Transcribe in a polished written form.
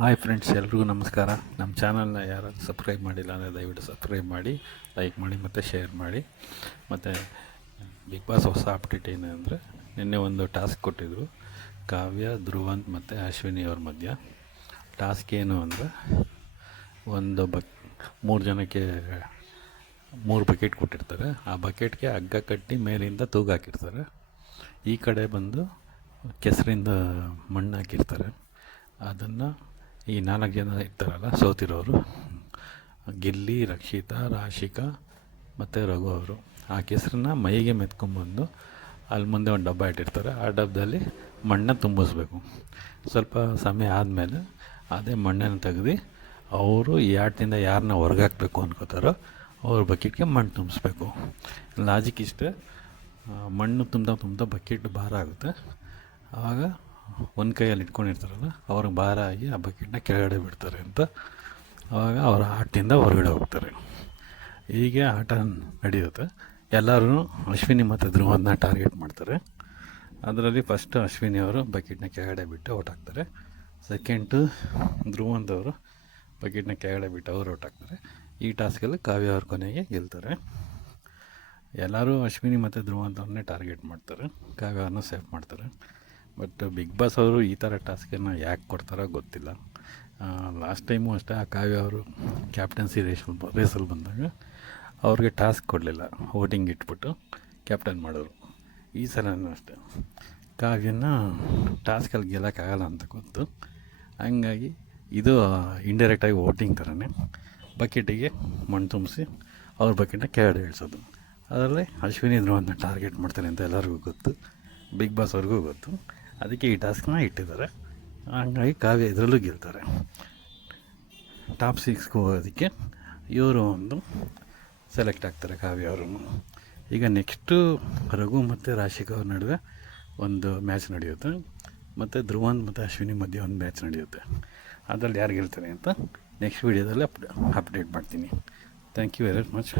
Hi friends, ಎಲ್ರಿಗೂ ನಮಸ್ಕಾರ. ನಮ್ಮ ಚಾನಲ್ನ ಯಾರು ಸಬ್ಸ್ಕ್ರೈಬ್ ಮಾಡಿಲ್ಲ ಅಂದರೆ ದಯವಿಟ್ಟು ಸಬ್ಸ್ಕ್ರೈಬ್ ಮಾಡಿ, ಲೈಕ್ ಮಾಡಿ ಮತ್ತು ಶೇರ್ ಮಾಡಿ. ಮತ್ತು ಬಿಗ್ ಬಾಸ್ ಹೊಸ ಅಪ್ಡೇಟ್ ಏನು ಅಂದರೆ, ನಿನ್ನೆ ಒಂದು ಟಾಸ್ಕ್ ಕೊಟ್ಟಿದ್ದರು ಕಾವ್ಯ, ಧ್ರುವಂತ್ ಮತ್ತು ಅಶ್ವಿನಿ ಅವ್ರ ಮಧ್ಯ. ಟಾಸ್ಕ್ ಏನು ಅಂದರೆ, ಒಂದು 3 ಜನಕ್ಕೆ 3 ಬಕೆಟ್ ಕೊಟ್ಟಿರ್ತಾರೆ. ಆ ಬಕೆಟ್ಗೆ ಹಗ್ಗ ಕಟ್ಟಿ ಮೇಲಿಂದ ತೂಗು ಹಾಕಿರ್ತಾರೆ. ಈ ಕಡೆ ಬಂದು ಕೆಸರಿಂದ ಮಣ್ಣು ಹಾಕಿರ್ತಾರೆ. ಅದನ್ನು ಈ 4 ಜನ ಇರ್ತಾರಲ್ಲ ಸೋತಿರೋರು, ಗಿಲ್ಲಿ, ರಕ್ಷಿತಾ, ರಾಶಿಕಾ ಮತ್ತು ರಘು ಅವರು, ಆ ಕೆಸರನ್ನ ಮೈಗೆ ಮೆತ್ಕೊಂಬಂದು ಅಲ್ಲಿ ಮುಂದೆ ಒಂದು ಡಬ್ಬ ಇಟ್ಟಿರ್ತಾರೆ. ಆ ಡಬ್ಬದಲ್ಲಿ ಮಣ್ಣನ್ನು ತುಂಬಿಸ್ಬೇಕು. ಸ್ವಲ್ಪ ಸಮಯ ಆದಮೇಲೆ ಅದೇ ಮಣ್ಣನ್ನು ತೆಗೆದು ಅವರು ಈ ಆಟದಿಂದ ಯಾರನ್ನ ಹೊರಗೆ ಹಾಕಬೇಕು ಅನ್ಕೋತಾರೋ ಅವ್ರ ಬಕೆಟ್ಗೆ ಮಣ್ಣು ತುಂಬಿಸ್ಬೇಕು. ಲಾಜಿಕ್ ಇಷ್ಟೇ. ಮಣ್ಣು ತುಂಬ್ತಾ ಬಕೆಟ್ ಭಾರ ಆಗುತ್ತೆ. ಆವಾಗ ಒಂದು ಕೈಯಲ್ಲಿ ಇಟ್ಕೊಂಡಿರ್ತಾರಲ್ಲ ಅವ್ರಿಗೆ ಭಾರ ಆಗಿ ಆ ಬಕೆಟ್ನ ಕೆಳಗಡೆ ಬಿಡ್ತಾರೆ ಅಂತ. ಆವಾಗ ಅವರ ಆಟದಿಂದ ಹೊರಗಡೆ ಹೋಗ್ತಾರೆ. ಹೀಗೆ ಆಟ ನಡೆಯುತ್ತೆ. ಎಲ್ಲರೂ ಅಶ್ವಿನಿ ಮತ್ತು ಧ್ರುವನ್ನ ಟಾರ್ಗೆಟ್ ಮಾಡ್ತಾರೆ. ಅದರಲ್ಲಿ ಫಸ್ಟು ಅಶ್ವಿನಿ ಅವರು ಬಕೆಟ್ನ ಕೆಳಗಡೆ ಬಿಟ್ಟು ಔಟ್ ಆಗ್ತಾರೆ. ಸೆಕೆಂಡು ಧ್ರುವಂತವರು ಬಕೆಟ್ನ ಕೆಳಗಡೆ ಬಿಟ್ಟು ಅವರು ಔಟ್ ಆಗ್ತಾರೆ. ಈ ಟಾಸ್ಕಲ್ಲಿ ಕಾವ್ಯ ಅವ್ರ ಕೊನೆಗೆ ಗೆಲ್ತಾರೆ. ಎಲ್ಲರೂ ಅಶ್ವಿನಿ ಮತ್ತು ಧ್ರುವಂತವ್ರನ್ನೇ ಟಾರ್ಗೆಟ್ ಮಾಡ್ತಾರೆ, ಕಾವ್ಯವ್ರನ್ನ ಸೇಫ್ ಮಾಡ್ತಾರೆ. ಬಟ್ ಬಿಗ್ ಬಾಸ್ ಅವರು ಈ ಥರ ಟಾಸ್ಕನ್ನು ಯಾಕೆ ಕೊಡ್ತಾರೋ ಗೊತ್ತಿಲ್ಲ. ಲಾಸ್ಟ್ ಟೈಮು ಅಷ್ಟೇ ಆ ಕಾವ್ಯ ಅವರು ಕ್ಯಾಪ್ಟನ್ಸಿ ರೇಸಲ್ಲಿ ಬಂದಾಗ ಅವ್ರಿಗೆ ಟಾಸ್ಕ್ ಕೊಡಲಿಲ್ಲ, ವೋಟಿಂಗ್ ಇಟ್ಬಿಟ್ಟು ಕ್ಯಾಪ್ಟನ್ ಮಾಡೋರು. ಈ ಸಲನೂ ಅಷ್ಟೇ ಕಾವ್ಯನ ಟಾಸ್ಕಲ್ಲಿ ಗೆಲ್ಲಕ್ಕಾಗಲ್ಲ ಅಂತ ಗೊತ್ತು. ಹಂಗಾಗಿ ಇದು ಇಂಡೈರೆಕ್ಟಾಗಿ ವೋಟಿಂಗ್ ಥರನೇ ಬಕೆಟಿಗೆ ಮಣ್ಣು ತುಂಬಿಸಿ ಅವ್ರ ಬಕೆಟ್ನ ಕೆಳಗಡೆ ಇಳಿಸೋದು. ಅದರಲ್ಲಿ ಅಶ್ವಿನಿ ಧ್ರುವನ್ನ ಟಾರ್ಗೆಟ್ ಮಾಡ್ತಾರೆ ಅಂತ ಎಲ್ಲರಿಗೂ ಗೊತ್ತು, ಬಿಗ್ ಬಾಸ್ ಅವ್ರಿಗೂ ಗೊತ್ತು. ಅದಕ್ಕೆ ಈ ಟಾಸ್ಕ್ನ ಇಟ್ಟಿದ್ದಾರೆ. ಹಂಗಾಗಿ ಕಾವ್ಯ ಇದರಲ್ಲೂ ಗೆಲ್ತಾರೆ. ಟಾಪ್ 6ಗೆ ಹೋಗೋದಕ್ಕೆ ಇವರು ಒಂದು ಸೆಲೆಕ್ಟ್ ಆಗ್ತಾರೆ, ಕಾವ್ಯ ಅವರು. ಈಗ ನೆಕ್ಸ್ಟು ರಘು ಮತ್ತು ರಾಶಿಕಾ ಅವ್ರ ನಡುವೆ ಒಂದು ಮ್ಯಾಚ್ ನಡೆಯುತ್ತೆ. ಮತ್ತು ಧ್ರುವಂತ್ ಮತ್ತು ಅಶ್ವಿನಿ ಮಧ್ಯೆ ಒಂದು ಮ್ಯಾಚ್ ನಡೆಯುತ್ತೆ. ಅದರಲ್ಲಿ ಯಾರು ಗೆಲ್ತಾರೆ ಅಂತ ನೆಕ್ಸ್ಟ್ ವೀಡಿಯೋದಲ್ಲಿ ಅಪ್ಡೇಟ್ ಮಾಡ್ತೀನಿ. Thank you very much.